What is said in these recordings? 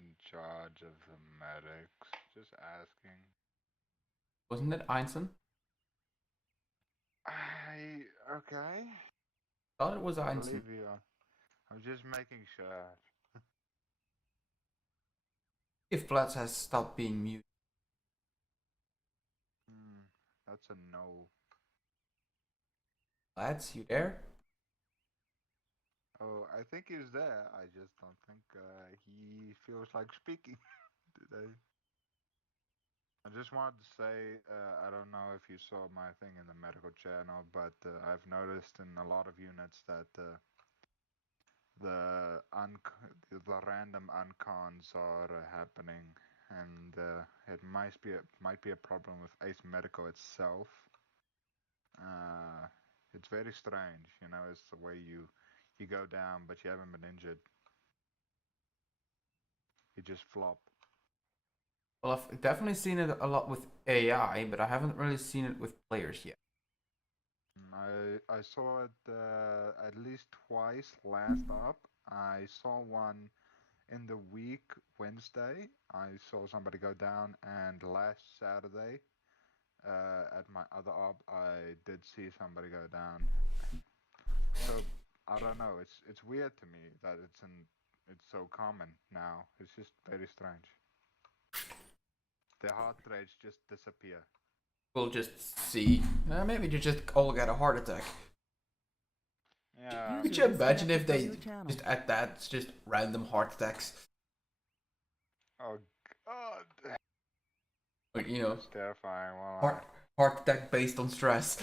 in charge of the medics? Just asking. Wasn't it Einstein? Okay. Thought it was I Einstein. believe you. I'm just making sure. If Platz has stopped being mute. That's a no. Platz, you there? Oh, I think he's there. I just don't think he feels like speaking today. I just wanted to say, I don't know if you saw my thing in the medical channel, but I've noticed in a lot of units that the the random uncons are happening, and it might be a problem with Ace Medical itself. Uh, it's very strange, you know. It's the way you go down, but you haven't been injured. You just flop. Well, I've definitely seen it a lot with AI, but I haven't really seen it with players yet. I saw it at least twice last up. I saw one in the week Wednesday. I saw somebody go down, and last Saturday at my other op, I did see somebody go down. So I don't know. It's weird to me that it's so common now. It's just very strange. Their heart rates just disappear. We'll just see. Maybe you just all get a heart attack. Yeah. Could you imagine if they just at that, it's just random heart attacks? Oh God. Like, you know, That's terrifying. heart attack based on stress.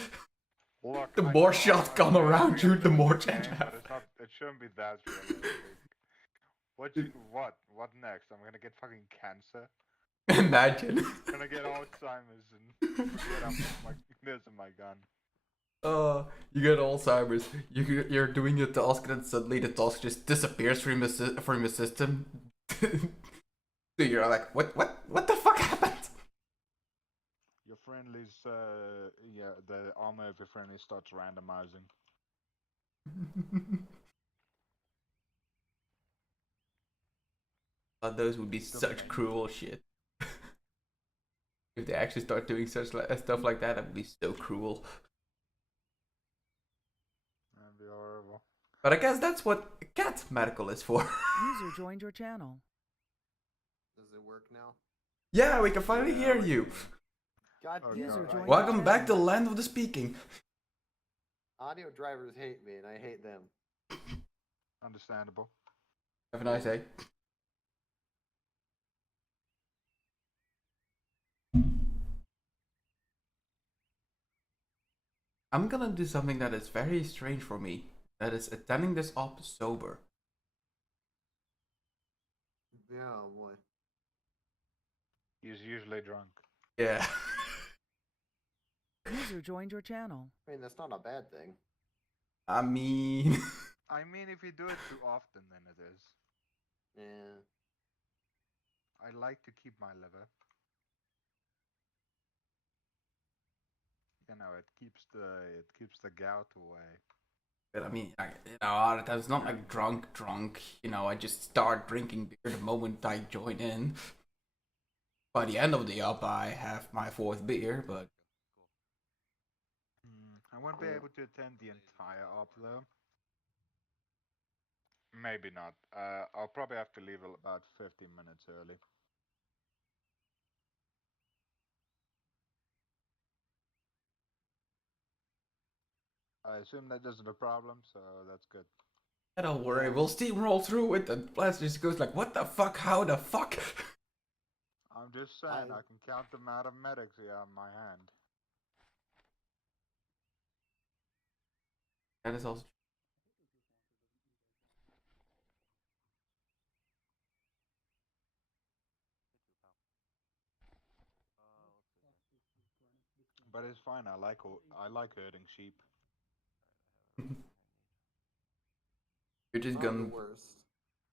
Look, The I more know shots come I'm around you, the more game, chance you but have. it's not. It shouldn't be that realistic. What next? I'm gonna get fucking cancer. Imagine. Gonna get Alzheimer's and forget there's my gun. You get Alzheimer's. You're doing your task, and then suddenly the task just disappears from your system. So you're like, what the fuck happened? Your friendlies, yeah, the armor of your friendly starts randomizing. Those would be such cruel shit. If they actually start doing such stuff like that, that would be so cruel. That'd be horrible. But I guess that's what cat medical is for. User joined your channel. Does it work now? Yeah, we can finally hear you. God User joined Welcome your back to channel. Land of the Speaking. Audio drivers hate me, and I hate them. Understandable. Have a nice day. I'm gonna do something that is very strange for me. That is attending this op sober. Yeah, oh boy. He's usually drunk. Yeah. User joined your channel. I mean, that's not a bad thing. I mean... I mean, if you do it too often, then it is. Yeah. I like to keep my liver. You know, it keeps the gout away. But I mean, all the time it's not like drunk. You know, I just start drinking beer the moment I join in. By the end of the op, I have my fourth beer, but... I won't be able to attend the entire op, though. Maybe not. I'll probably have to leave about 15 minutes early. I assume that isn't a problem, so that's good. Don't worry, we'll steamroll through it, and Blast just goes like, what the fuck, how the fuck? I'm just saying, I can count the amount of medics here on my hand. That is also... But it's fine. I like herding sheep. You're just Not the going... worst.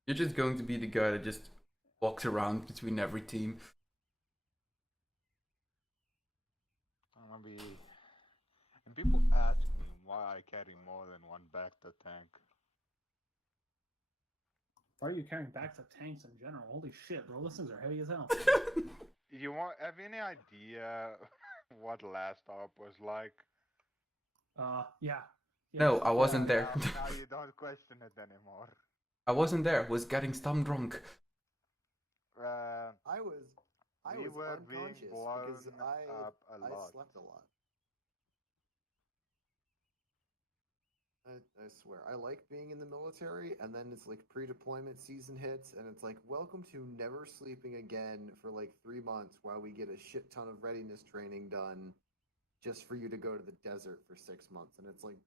You're just going to be the guy that just walks around between every team. I'm gonna be... And people ask me why I carry more than one back to tank. Why are you carrying backs of tanks in general? Holy shit, bro! Those things are heavy as hell. You have any idea what last op was like? Yeah. No, I fuck wasn't yeah. there. Now you don't question it anymore. I wasn't there. Was getting stum drunk. I was We were being unconscious blown because up a I lot. slept a lot. I swear, I like being in the military, and then it's like pre-deployment season hits, and it's like, welcome to never sleeping again for like 3 months while we get a shit ton of readiness training done just for you to go to the desert for 6 months. And it's like,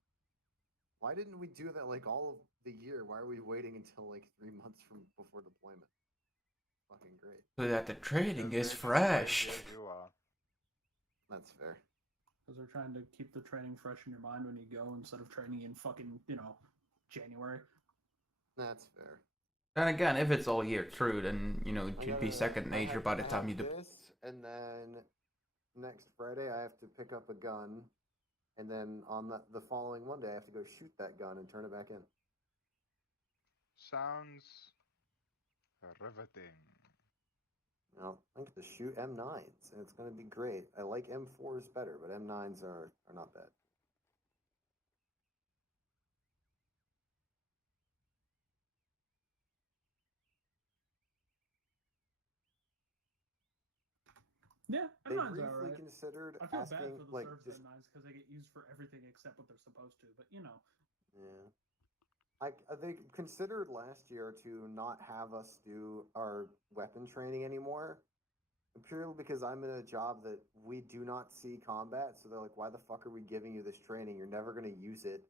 why didn't we do that like all of the year? Why are we waiting until like 3 months from before deployment? Fucking great. So that the training Because is we're just fresh. lazy as you are. That's fair. Because they're trying to keep the training fresh in your mind when you go instead of training in fucking, January. That's fair. Then again, if it's all year through, then it'd be gotta- second nature by the I time have you. this, and then next Friday I have to pick up a gun, and then on the following Monday I have to go shoot that gun and turn it back in. Sounds riveting. I get to shoot M9s, and it's going to be great. I like M4s better, but M9s are not bad. Yeah, They M9's briefly alright. considered I feel bad asking, for the like, service just M9s because they get used for everything except what they're supposed to. But yeah. They considered last year to not have us do our weapon training anymore, purely because I'm in a job that we do not see combat. So they're like, "Why the fuck are we giving you this training? You're never going to use it."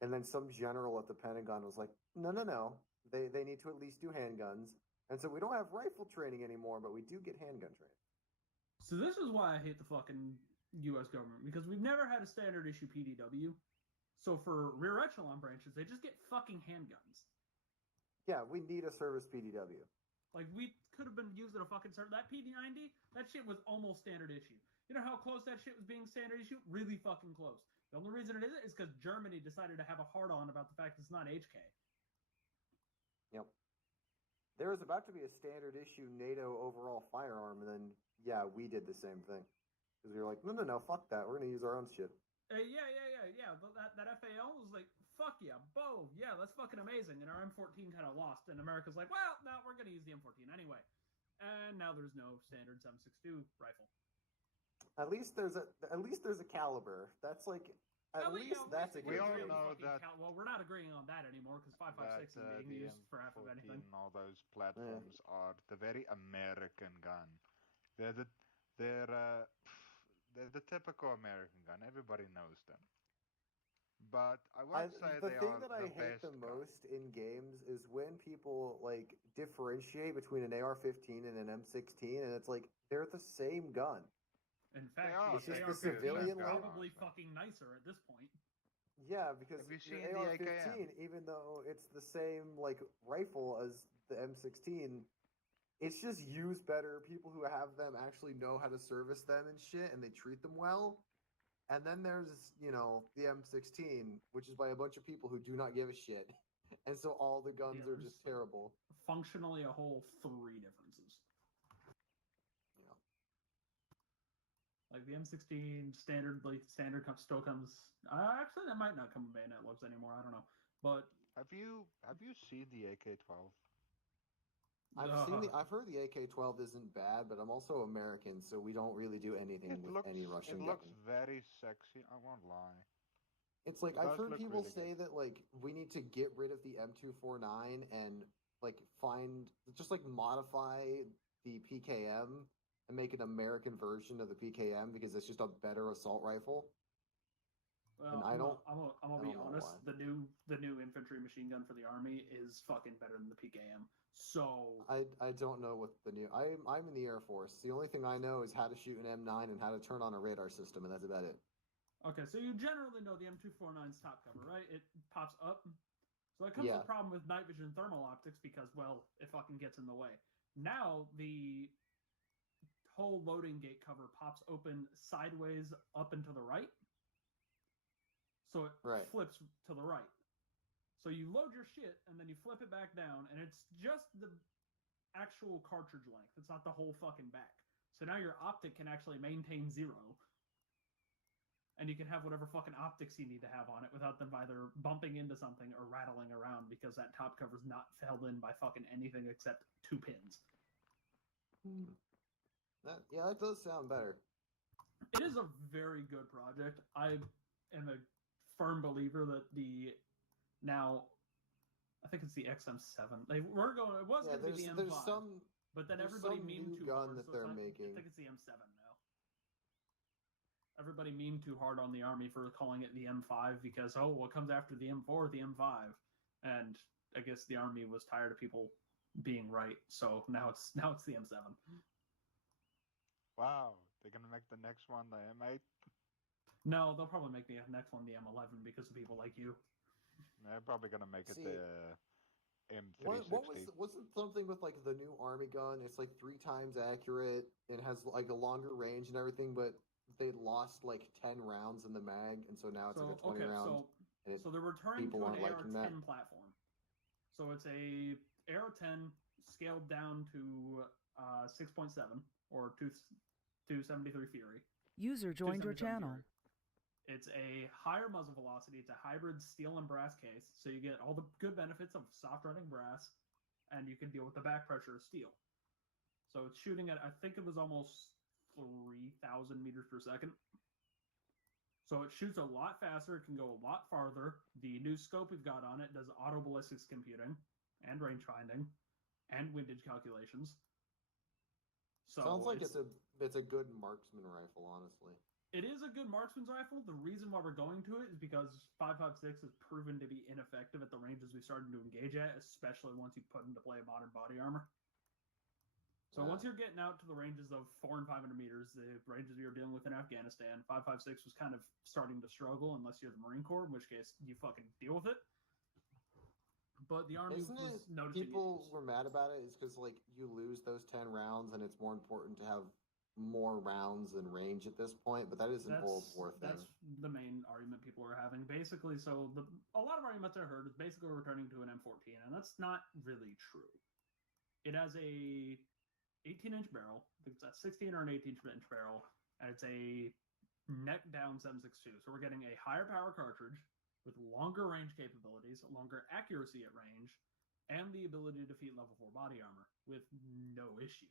And then some general at the Pentagon was like, "No, no, no. They need to at least do handguns." And so we don't have rifle training anymore, but we do get handgun training. So this is why I hate the fucking U.S. government, because we've never had a standard issue PDW. So for rear echelon branches, they just get fucking handguns. Yeah, we need a service PDW. Like, we could have been using a fucking that PD90, that shit was almost standard issue. You know how close that shit was being standard issue? Really fucking close. The only reason it isn't is because Germany decided to have a hard-on about the fact it's not HK. Yep. There was about to be a standard issue NATO overall firearm, and then, yeah, we did the same thing. Because we were like, no, no, no, fuck that. We're going to use our own shit. Yeah. That FAL was like, fuck yeah, boom, yeah, that's fucking amazing. And our M14 kind of lost, and America's like, well, no, we're gonna use the M14 anyway. And now there's no standard 7.62 rifle. At least there's a caliber. That's like that's a We good all thing. know that. Well, we're not agreeing on that anymore because 5.56 is being The used for half of anything. M14 and all those platforms are the very American gun. They're the they're uh, they're the typical American gun. Everybody knows them. But I won't say The they thing are that I the hate best the gun. most in games is when people like differentiate between an AR-15 and an M16, and it's like they're the same gun. In fact, are. the It's just the AR-15 is civilian probably label. fucking nicer at this point. Yeah, because Have you your seen the AR-15, AKM? even though it's the same like rifle as the M16, it's just used better. People who have them actually know how to service them and shit, and they treat them well. And then there's, the M16, which is by a bunch of people who do not give a shit. And so all the guns are just terrible. Functionally, a whole 3 differences. Yeah. Like the M16 standard still comes. Actually, that might not come with bayonet lugs anymore. I don't know, but Have you seen the AK-12? I've heard the AK-12 isn't bad, but I'm also American, so we don't really do anything with any Russian gun. It looks very sexy. I won't lie. It's like It I've does heard look people really say good. that like we need to get rid of the M249 and like modify the PKM and make an American version of the PKM because it's just a better assault rifle. Well, And I'm gonna be honest. why. The new infantry machine gun for the army is fucking better than the PKM. So I don't know what the new I'm in the Air Force. The only thing I know is how to shoot an M9 and how to turn on a radar system, and that's about it. okay, so you generally know the M249's top cover, right? It pops up. So that comes with a problem with night vision thermal optics because, well, it fucking gets in the way. Now the whole loading gate cover pops open sideways up and to the right. So it flips to the right. So you load your shit and then you flip it back down, and it's just the actual cartridge length. It's not the whole fucking back. So now your optic can actually maintain 0. And you can have whatever fucking optics you need to have on it without them either bumping into something or rattling around, because that top cover's not held in by fucking anything except 2 pins. That does sound better. It is a very good project. I am a firm believer that I think it's the XM7. It was going to be the M5. But then everybody memed too hard. That they're making. I think it's the M7 now. Everybody memed too hard on the Army for calling it the M5 because, what comes after the M4? The M5. And I guess the Army was tired of people being right, so now it's the M7. Wow, they're gonna make the next one the M8? No, they'll probably make the next one the M11 because of people like you. They're probably gonna make it the M360. Wasn't something with like the new Army gun? It's like 3 times accurate. It has like a longer range and everything, but they lost like 10 rounds in the mag, and so now it's like a 20 round. So they're returning to an AR-10 platform. So it's a AR-10 scaled down to 6.7 or 273 Fury. User joined your channel. Fury. It's a higher muzzle velocity. It's a hybrid steel and brass case, so you get all the good benefits of soft running brass, and you can deal with the back pressure of steel. So it's shooting at, I think it was almost 3,000 meters per second. So it shoots a lot faster. It can go a lot farther. The new scope we've got on it does auto ballistics computing and range finding and windage calculations. So sounds like it's a good marksman rifle, honestly. It is a good marksman's rifle. The reason why we're going to it is because 5.56 has proven to be ineffective at the ranges we started to engage at, especially once you put into play modern body armor. So once you're getting out to the ranges of 400 and 500 meters, the ranges we were dealing with in Afghanistan, 5.56 was kind of starting to struggle unless you're the Marine Corps, in which case you fucking deal with it. But the Army was noticing people were mad about it is because like you lose those 10 rounds and it's more important to have more rounds than range at this point, but that is an World War thing. That's the main argument people are having. Basically, so a lot of arguments I heard is basically returning to an M14, and that's not really true. It has a 18-inch barrel. I think it's a 16 or an 18-inch barrel, and it's a neck down 7.62. So we're getting a higher power cartridge with longer range capabilities, longer accuracy at range, and the ability to defeat level 4 body armor with no issue.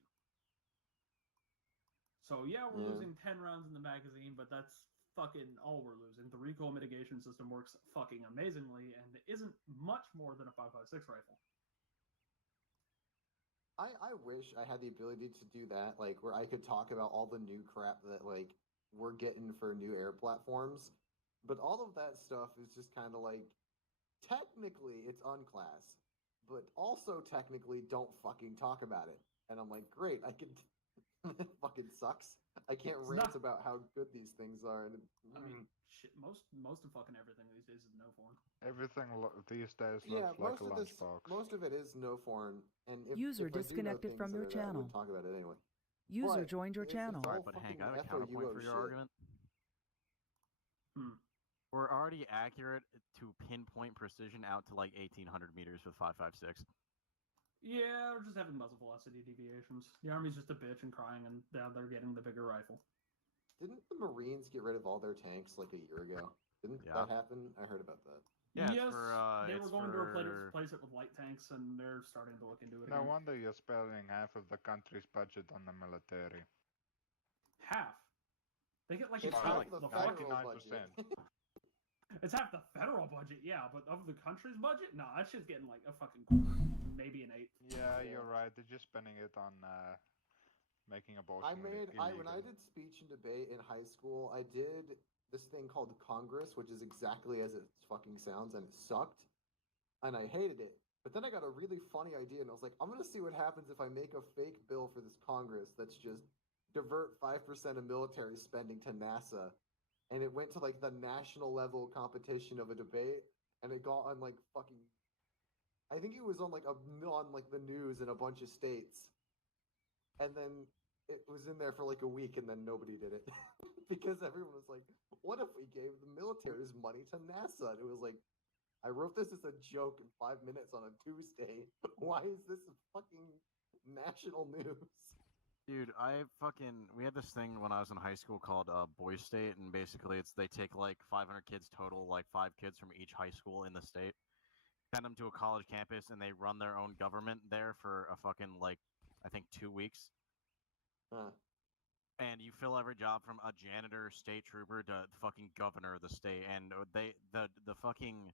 So yeah, we're losing 10 rounds in the magazine, but that's fucking all we're losing. The recoil mitigation system works fucking amazingly, and it isn't much more than a 5.56 rifle. I wish I had the ability to do that, like where I could talk about all the new crap that like we're getting for new air platforms, but all of that stuff is just kind of like technically it's unclass, but also technically don't fucking talk about it. And I'm like, great, I can. It fucking sucks. I can't rant about how good these things are. And I mean, shit. Most of fucking everything these days is no foreign. Everything these days looks like a lunchbox. Most of it is no foreign. And User disconnected from your channel. I would talk about it anyway. User joined your channel. Sorry, but Hank, I have a counterpoint for your argument. We're already accurate to pinpoint precision out to like 1,800 meters with 5.56. Yeah, we're just having muzzle velocity deviations. The Army's just a bitch and crying, and now they're getting the bigger rifle. Didn't the Marines get rid of all their tanks like a year ago? Didn't that happen? I heard about that. Yeah, yes, they were going to replace it with light tanks, and they're starting to look into it. No wonder you're spending half of the country's budget on the military. Half? They get like it's half the the federal 99%. budget. It's half the federal budget, yeah, but of the country's budget, no, that shit's getting like a fucking quarter, maybe an eighth. Yeah, you're right. They're just spending it on making abortion illegal. When I did speech and debate in high school, I did this thing called Congress, which is exactly as it fucking sounds, and it sucked, and I hated it. But then I got a really funny idea, and I was like, I'm gonna see what happens if I make a fake bill for this Congress that's just divert 5% of military spending to NASA. And it went to like the national level competition of a debate, and it got on like fucking, I think it was on like the news in a bunch of states, and then it was in there for like a week, and then nobody did it because everyone was like, "What if we gave the military's money to NASA?" And it was like, I wrote this as a joke in 5 minutes on a Tuesday. Why is this fucking national news? Dude, we had this thing when I was in high school called Boys State, and basically they take like 500 kids total, like 5 kids from each high school in the state, send them to a college campus, and they run their own government there for a fucking like, I think 2 weeks. Huh. And you fill every job from a janitor, state trooper to the fucking governor of the state, and the fucking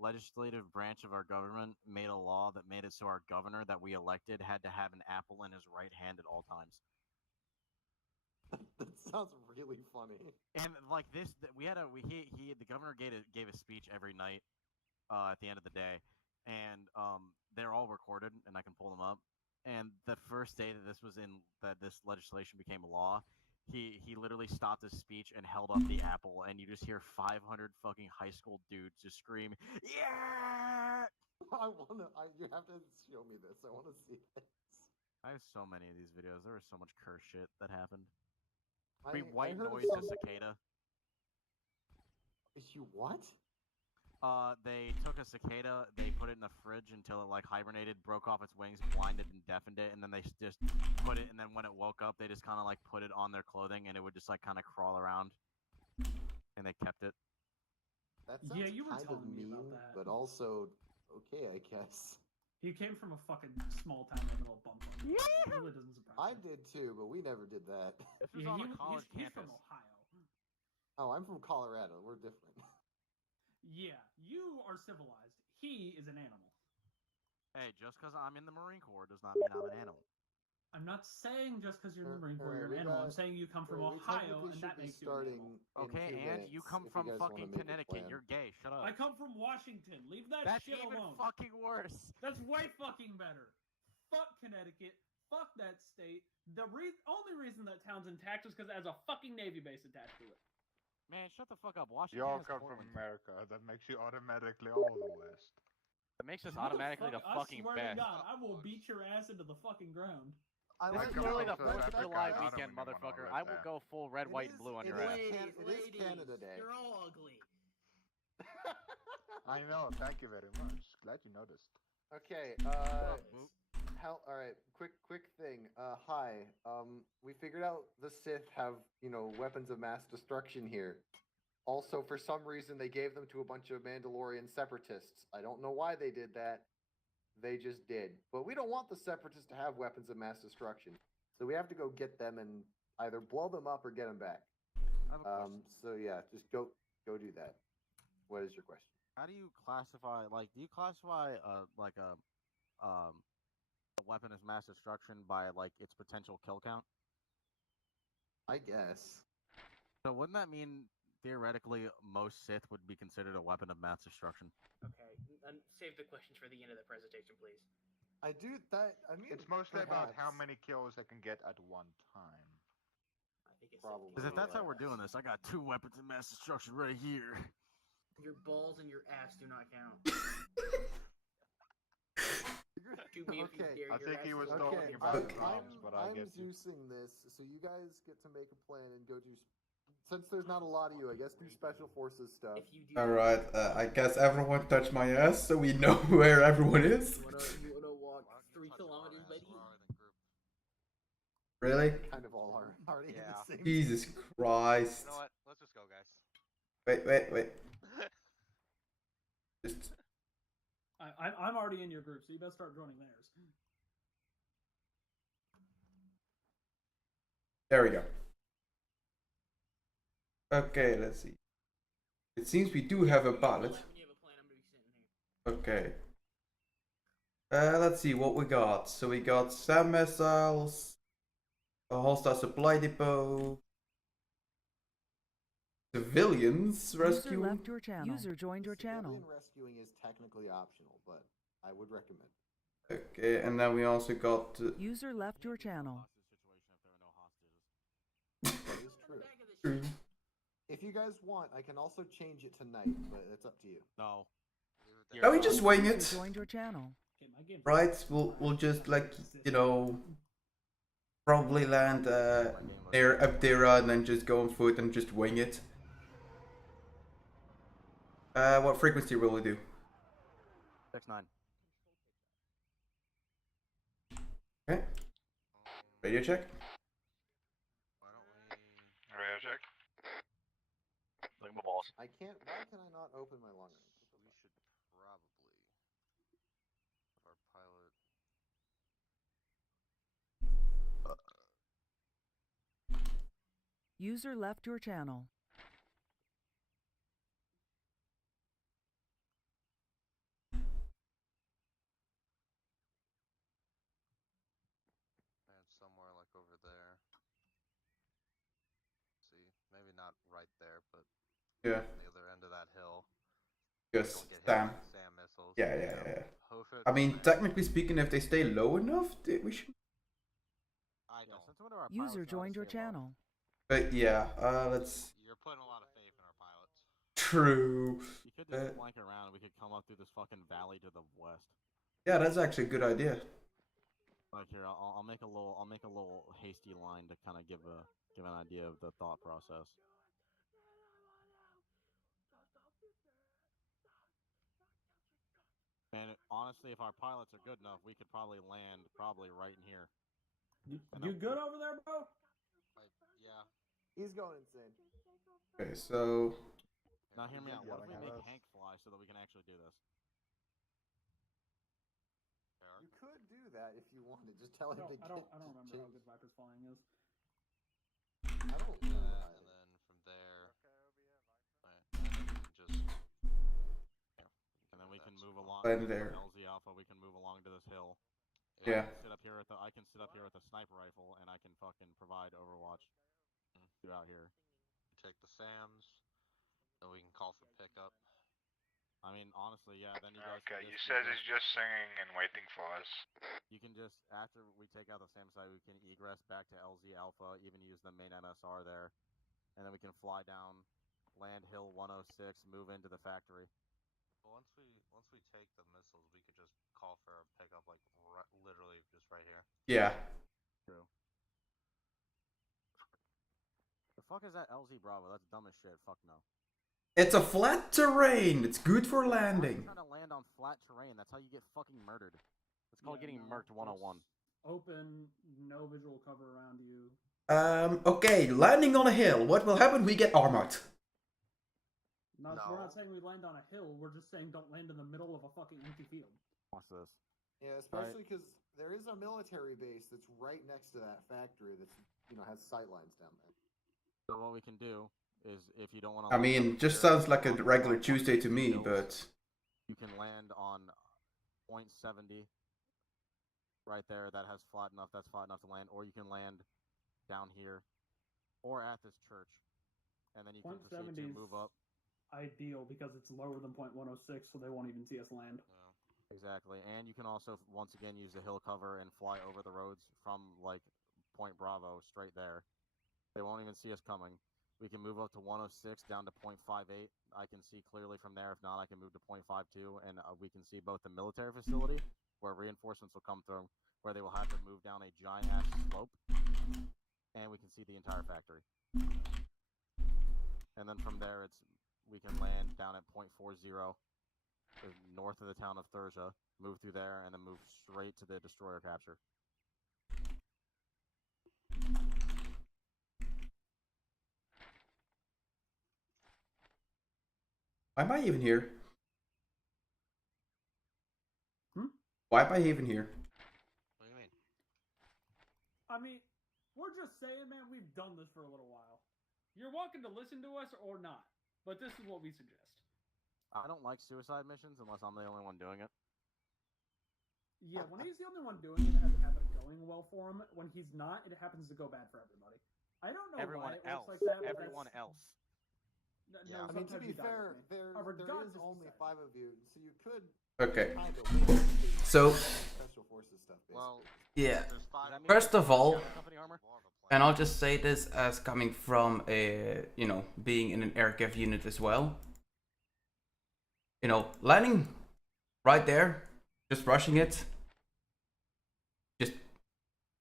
legislative branch of our government made a law that made it so our governor that we elected had to have an apple in his right hand at all times. That sounds really funny. And like this, the governor gave a speech every night at the end of the day, and they're all recorded, and I can pull them up. And the first day that this legislation became law, he literally stopped his speech and held up the apple, and you just hear 500 fucking high school dudes just scream, "Yeah!" You have to show me this. I want to see this. I have so many of these videos. There was so much curse shit that happened. I White heard of noise to some- cicada. Is you what? They took a cicada, they put it in the fridge until it like hibernated, broke off its wings, blinded and deafened it, and then they just put it, and then when it woke up, they just kind of like put it on their clothing, and it would just like kind of crawl around, and they kept it. That sounds Yeah, you were kind of telling me mean, about that. but also okay, I guess. He came from a fucking small town in the middle of bumfuck. It really doesn't surprise I me. did too, but we never did that. This was Yeah, on a college he's campus. from Ohio. Oh, I'm from Colorado. We're different. Yeah, you are civilized. He is an animal. Hey, just because I'm in the Marine Corps does not mean I'm an animal. I'm not saying just because you're in the Marine Corps, you're we an animal. I'm got- saying you come from we Ohio, technically and should that be makes you an starting animal. in Okay, 2 and minutes you come if from guys wanna fucking make a Connecticut. plan. You're gay. Shut up. I come from Washington. Leave that That's shit even alone. fucking worse. That's way fucking better. Fuck Connecticut. Fuck that state. The only reason that town's intact is because it has a fucking Navy base attached to it. Man, shut the fuck up. Washington You all has come from Portland. America. That makes you automatically all the West. That makes us automatically the fucking I swear best. to God, I will beat your ass into the fucking ground. This is come literally from the South 4th of Africa. July I don't weekend, even wanna motherfucker. live I will there. go full red, white, and blue on your ass. It is Canada Day. You're all ugly. I know. Thank you very much. Glad you noticed. Okay, Boop. all right, quick thing. Hi. We figured out the Sith have, weapons of mass destruction here. Also, for some reason, they gave them to a bunch of Mandalorian separatists. I don't know why they did that. They just did. But we don't want the separatists to have weapons of mass destruction. So we have to go get them and either blow them up or get them back. I have a question. So yeah, just go do that. What is your question? How do you classify, do you classify, a weapon as mass destruction by, its potential kill count? I guess. So wouldn't that mean, theoretically, most Sith would be considered a weapon of mass destruction? Okay, and save the questions for the end of the presentation, please. I do that. I mean, It's mostly about how perhaps. many kills they can get at one time. I think it's Probably. Because if that's how we're Yeah. doing this, I got 2 weapons of mass destruction right here. Your balls and your ass do not count. Shoot me if you Okay. dare, I your think ass he is was a talking fucking about bug. drums, but I I'm get you. Zeusing this, so you guys get to make a plan and go do. Since there's not a lot of you, I guess do special forces stuff. If you do, Alright, I guess everyone touched my ass, so we know where everyone is. you wanna walk 3 kilometers, buddy? Really? Kind of all are already in Yeah. the same. Jesus Christ. You know what? Let's just go, guys. Wait. Just... I'm already in your group, so you better start joining theirs. There we go. Okay, let's see. It seems we do have a pilot. When you have a plan, I'm gonna be sitting here. Okay. Let's see what we got. So we got SAM missiles, a hostile supply depot, civilians User rescue. left your channel. User joined your channel. Civilian rescuing is technically optional, but I would recommend. Okay, and then we also got. User left your channel. That is true. Back of the ship. If you guys want, I can also change it tonight, but it's up to you. No. Can we just wing User it? joined your channel. Okay, my game. Right, we'll just probably land near Abdera and then just go on foot and just wing it. What frequency will we do? 6-9. Okay. Radio check. Why don't we? Radio check. Look at my balls. I can't. Why can I not open my long range? We should probably have our pilot. User left your channel. And somewhere like over there. See, maybe not right there, but Yeah. on the other end of that hill. Yes. Don't get hit Sam. with SAM missiles. Yeah. Hoof it. I mean, technically speaking, if they stay low enough, we should. I don't. Since one of our User pilots know how to joined your stay low. channel. But yeah, let's. You're putting a lot of faith in our pilots. True. You could just flank around and we could come up through this fucking valley to the west. Yeah, that's actually a good idea. Like here, I'll make a little hasty line to kind of give an idea of the thought process. And honestly, if our pilots are good enough, we could probably land right in here. You good over there, bro? Yeah. He's going insane. Okay, so Now hear me out. What if we Yelling at make us. Hank fly so that we can actually do this? You could do that if you wanted. Just tell him to I don't remember how good Viper's flying is. I don't And know. then from there. Right, and then we can just. And then we can move along Land to there. LZ Alpha. We can move along to this hill. Yeah. I can sit up here with a sniper rifle and I can fucking provide Overwatch throughout here. Take the SAMs. Then we can call for pickup. I mean, honestly, yeah. Then you guys. Okay, can you just said egress- he's just singing and waiting for us. You can just after we take out the SAM site, we can egress back to LZ Alpha. Even use the main MSR there, and then we can fly down, land Hill 106, move into the factory. Well, once we take the missiles, we could just call for a pickup, like literally just right here. yeah. True. The fuck is that LZ Bravo? That's dumb as shit. Fuck no. It's a flat terrain. It's good for Why are you landing. trying to land on flat terrain? That's how you get fucking murdered. It's called Yeah, getting no, murked 101. it's Open, no visual cover around you. Okay, landing on a hill. What will happen? We get armored. We're No. not saying we land on a hill. We're just saying don't land in the middle of a fucking empty field. Watch this. Yeah, especially because there is a military base that's right next to that factory that's has sight lines down there. So what we can do is, if you don't want to. I mean, just sounds like a regular Tuesday to me, but You can land on point 70 right there. That's flat enough to land, or you can land down here or at this church, and then you can Point proceed 70 to is move up. ideal because it's lower than point 106, so they won't even see us land. Exactly, and you can also once again use the hill cover and fly over the roads from like Point Bravo straight there. They won't even see us coming. We can move up to 106 down to 0.58. I can see clearly from there. If not, I can move to 0.52, and we can see both the military facility, where reinforcements will come through, where they will have to move down a giant ass slope, and we can see the entire factory. And then from there, we can land down at 0.40, north of the town of Thurza, move through there, and then move straight to the destroyer capture. why am I even here? Why am I even here? What do you mean? I mean, we're just saying, man, we've done this for a little while. You're welcome to listen to us or not, but this is what we suggest. I don't like suicide missions unless I'm the only one doing it. Yeah, when he's the only one doing it, it has a habit of going well for him. When he's not, it happens to go bad for everybody. I don't know Everyone why it else. works like that. But Everyone that's- else. Yeah. I mean, to sometimes be you die fair, with me. there However, God is just only decided. 5 of you, so you could Okay. kind of win. So- Special forces stuff, basically. Well, Yeah. there's 5. Does that mean First of all, company armor? More of a plan. and I'll just say this as coming from a, being in an Air Cav unit as well. Landing right there, just rushing it.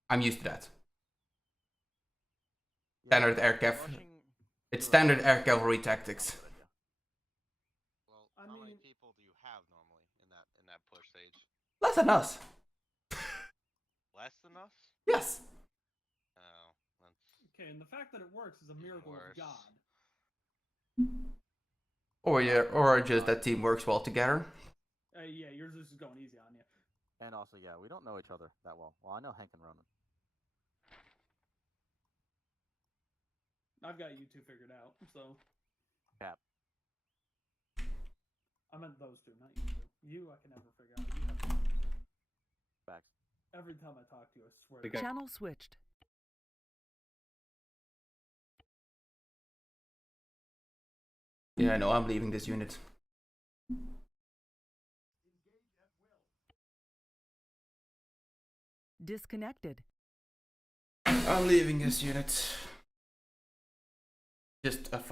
I'm used to that. Standard Air Cav. It's standard air cavalry tactics. Well, I how many mean- people do you have normally in that Less than us. Less than us? Yes. Oh, that's Okay, and the fact that it works is a miracle worse. of God. Or just that team works well together. Yeah, yours is going easy on you. And also, yeah, we don't know each other that well. Well, I know Hank and Ronan. I've got you two figured out, so. Cap. I meant those two, not you two. You, I can never figure out. You have Facts. every time I talk to you, I swear. To Channel switched. Yeah, no, I'm leaving this unit. Disconnected. I'm leaving this unit. Just a fuck.